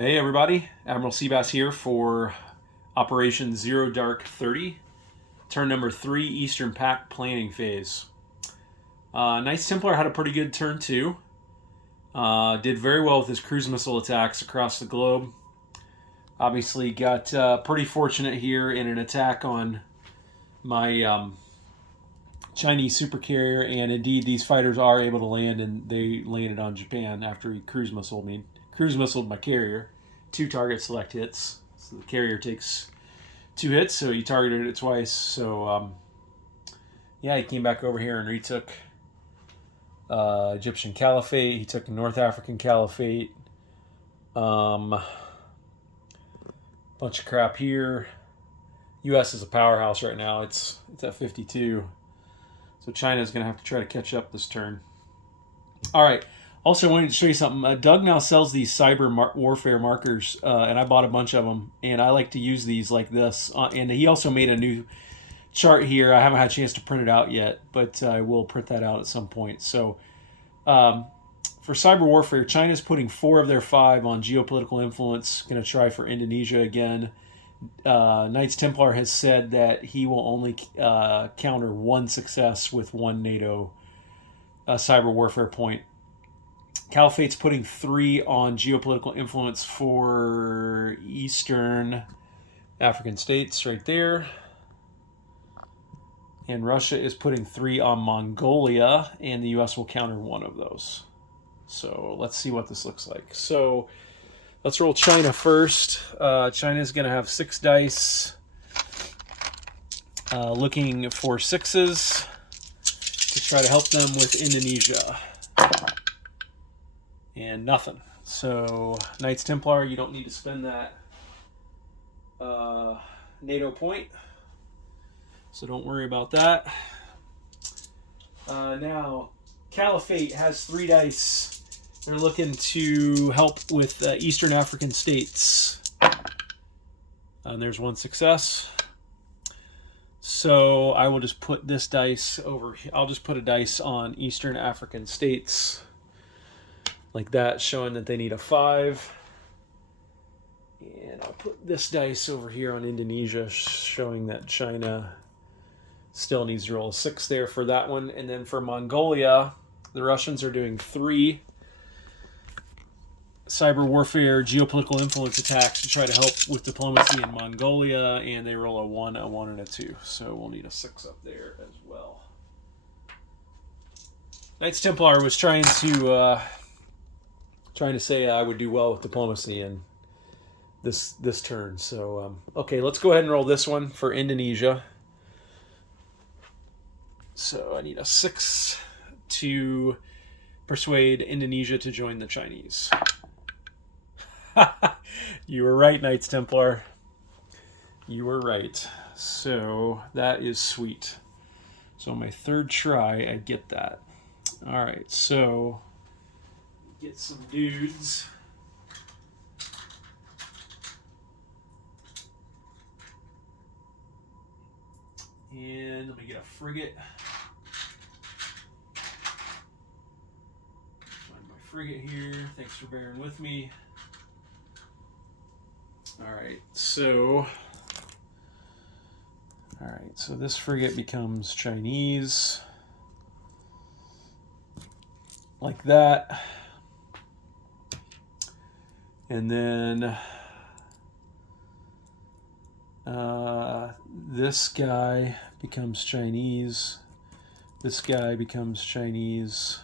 Hey everybody, Admiral Seabass here for Operation Zero Dark 30, turn number 3, Eastern Pact planning phase. Knights Templar had a pretty good turn too. Did very well with his cruise missile attacks across the globe. Obviously got pretty fortunate here in an attack on my Chinese supercarrier, and indeed these fighters are able to land, and they landed on Japan after he cruise missiled me. Cruise missiled my carrier. 2 target select hits. So the carrier takes 2 hits, so he targeted it twice. So yeah, he came back over here and retook Egyptian Caliphate. He took North African Caliphate. Bunch of crap here. U.S. is a powerhouse right now. It's at 52. So China's going to have to try to catch up this turn. All right. Also, I wanted to show you something. Doug now sells these cyber warfare markers, and I bought a bunch of them, and I like to use these like this. And he also made a new chart here. I haven't had a chance to print it out yet, but I will print that out at some point. So for cyber warfare, China's putting 4 of their 5 on geopolitical influence, going to try for Indonesia again. Knights Templar has said that he will only counter 1 success with 1 NATO cyber warfare point. Caliphate's putting 3 on geopolitical influence for Eastern African states right there. And Russia is putting 3 on Mongolia, and the U.S. will counter 1 of those. So let's see what this looks like. So let's roll China first. China's going to have 6 dice. Looking for 6s to try to help them with Indonesia. And nothing. So Knights Templar, you don't need to spend that NATO point. So don't worry about that. Now, Caliphate has 3 dice. They're looking to help with Eastern African states. And there's 1 success. So I will just put this dice over here. I'll just put a dice on Eastern African states like that, showing that they need a 5. And I'll put this dice over here on Indonesia, showing that China still needs to roll a 6 there for that one. And then for Mongolia, the Russians are doing 3 cyber warfare geopolitical influence attacks to try to help with diplomacy in Mongolia, and they roll a 1, and a 2. So we'll need a 6 up there as well. Knights Templar was trying to say I would do well with diplomacy in this turn. So okay, let's go ahead and roll this one for Indonesia. So I need a 6 to persuade Indonesia to join the Chinese. You were right, Knights Templar. You were right. So that is sweet. So my 3rd try, I get that. All right, so get some dudes. And let me get a frigate. Find my frigate here. Thanks for bearing with me. Alright, so this frigate becomes Chinese. Like that. And then this guy becomes Chinese. This guy becomes Chinese.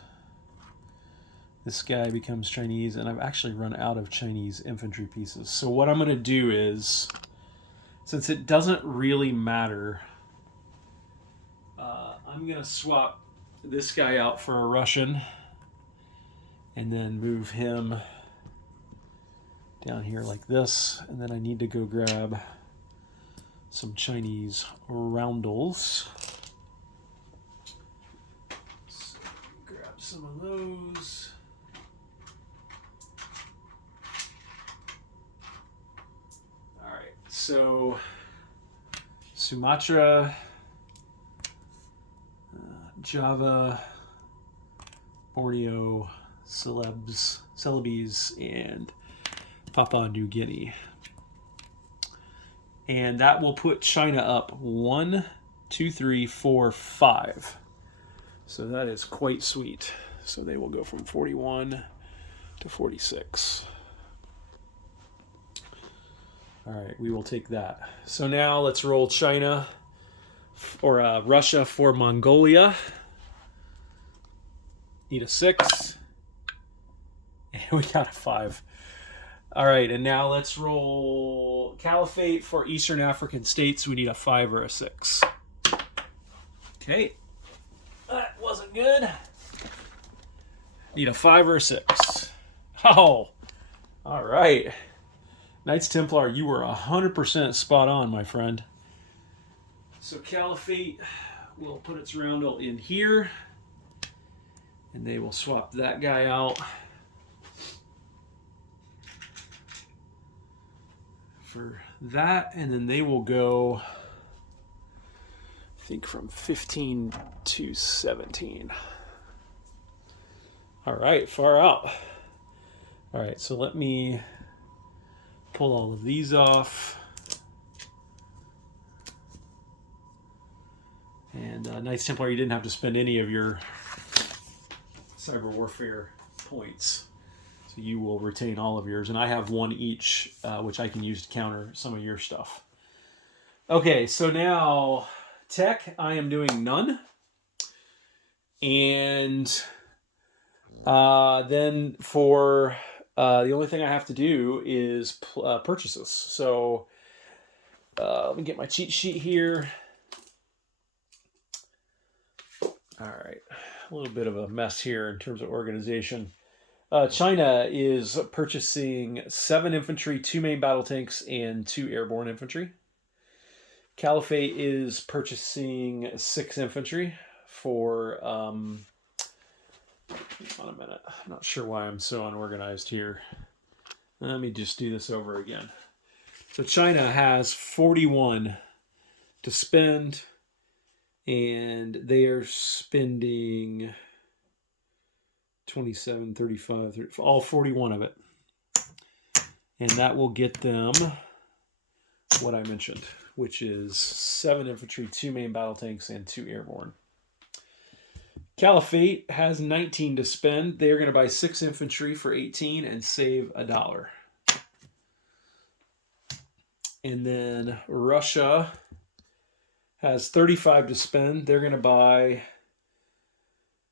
This guy becomes Chinese, and I've actually run out of Chinese infantry pieces. So what I'm going to do is, since it doesn't really matter, I'm going to swap this guy out for a Russian, and then move him down here like this, and then I need to go grab some Chinese roundels. So grab some of those. All right, so Sumatra, Java, Borneo, Celebes, and Papua New Guinea. And that will put China up 1, 2, 3, 4, 5. So that is quite sweet. So they will go from 41 to 46. All right, we will take that. So now let's roll China or Russia for Mongolia. Need a 6. And we got a 5. All right, and now let's roll Caliphate for Eastern African states. We need a 5 or a 6. Okay. That wasn't good. Need a 5 or a 6. Oh, all right. Knights Templar, you were 100% spot on, my friend. So Caliphate will put its roundel in here. And they will swap that guy out for that. And then they will go, I think, from 15 to 17. All right, far out. All right, so let me pull all of these off. And Knights Templar, you didn't have to spend any of your cyber warfare points. So you will retain all of yours. And I have 1 each, which I can use to counter some of your stuff. Okay, so now tech, I am doing none. And then for the only thing I have to do is purchases. So let me get my cheat sheet here. All right, a little bit of a mess here in terms of organization. China is purchasing 7 infantry, 2 main battle tanks, and 2 airborne infantry. Caliphate is purchasing 6 infantry for... hold on a minute. I'm not sure why I'm so unorganized here. Let me just do this over again. So China has 41 to spend, and they are spending 27, 35, 30, all 41 of it. And that will get them what I mentioned, which is 7 infantry, 2 main battle tanks, and 2 airborne. Caliphate has 19 to spend. They are going to buy 6 infantry for 18 and save $1. And then Russia has 35 to spend. They're going to buy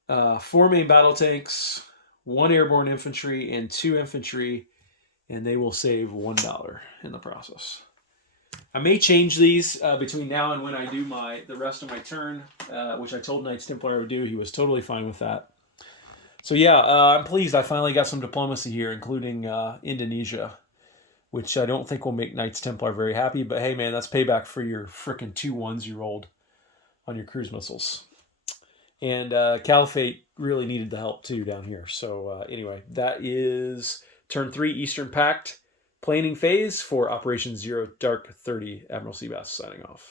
4 main battle tanks, 1 airborne infantry, and 2 infantry, and they will save $1 in the process. I may change these between now and when I do the rest of my turn, which I told Knights Templar I would do. He was totally fine with that. So yeah, I'm pleased I finally got some diplomacy here, including Indonesia, which I don't think will make Knights Templar very happy. But hey, man, that's payback for your frickin' 2 1s you rolled on your cruise missiles. And Caliphate really needed the help too down here. So anyway, that is turn 3 Eastern Pact planning phase for Operation Zero Dark 30. Admiral Seabass signing off.